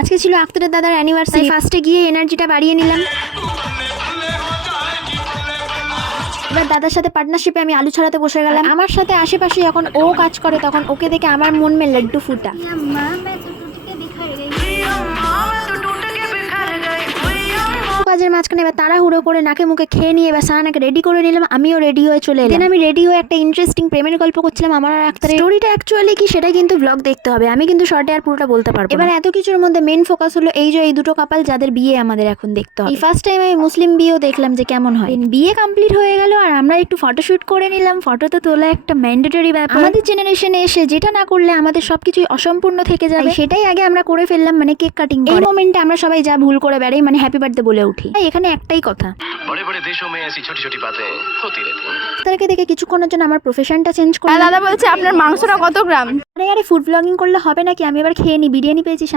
আজকে ছিল আক্তারের দাদার অ্যানিভার্সারি, ফার্স্টে গিয়ে এনার্জিটা বাড়িয়ে নিলাম। এবার দাদার সাথে পার্টনারশিপে আমি আলু ছড়াতে বসে গেলাম। আমার সাথে আশেপাশে যখন ও কাজ করে তখন ওকে দেখে আমার মন মে লাড্ডু ফুটা। কাজের মাঝখানে এবার তাড়াহুড়ো করে নাকে মুখে খেয়ে নিয়ে এবার সাহানাকে রেডি করে নিলাম। আমিও রেডি হয়ে চলে এলাম। আমি রেডি হয়ে একটা ইন্টারেস্টিং প্রেমের গল্প করছিলাম আমার আর আক্তারের। স্টোরিটা অ্যাকচুয়ালি কি সেটাই কিন্তু ব্লগ দেখতে হবে, আমি কিন্তু শর্টে আর পুরোটা বলতে পারবো। এবার এত কিছুর মধ্যে মেন ফোকাস হলো এই যে এই দুটো কাপাল যাদের বিয়ে আমাদের এখন দেখতে হবে। এই ফার্স্ট টাইম আমি মুসলিম বিয়েও দেখলাম যে কেমন হয়। বিয়ে কমপ্লিট হয়ে গেল আর আমরা একটু ফটোশুট করে নিলাম। ফটো তো তোলা একটা ম্যান্ডেটরি ব্যাপার। আমাদের জেনারেশনে এসে যেটা না করলে আমাদের সবকিছুই অসম্পূর্ণ থেকে যাবে, সেটাই আগে আমরা করে ফেললাম, মানে কেক কাটিং। এই মোমেন্টে আমরা সবাই যা ভুল করে বেড়াই, মানে হ্যাপি বার্থডে বলে উঠি। এখানে একটাই কথা, बड़े बड़े देशों में ऐसी छोटी छोटी बातें होती रहती हैं। তাদেরকে দেখে কিছুক্ষণের জন্য আমার প্রফেশনটা চেঞ্জ করে। দাদা বলছে আপনার মাংসটা কত গ্রাম? আরে ফুড ব্লগিং করলে হবে নাকি? আমি এবার খেয়ে নি, বিরিয়ানি পেয়েছি সামনে।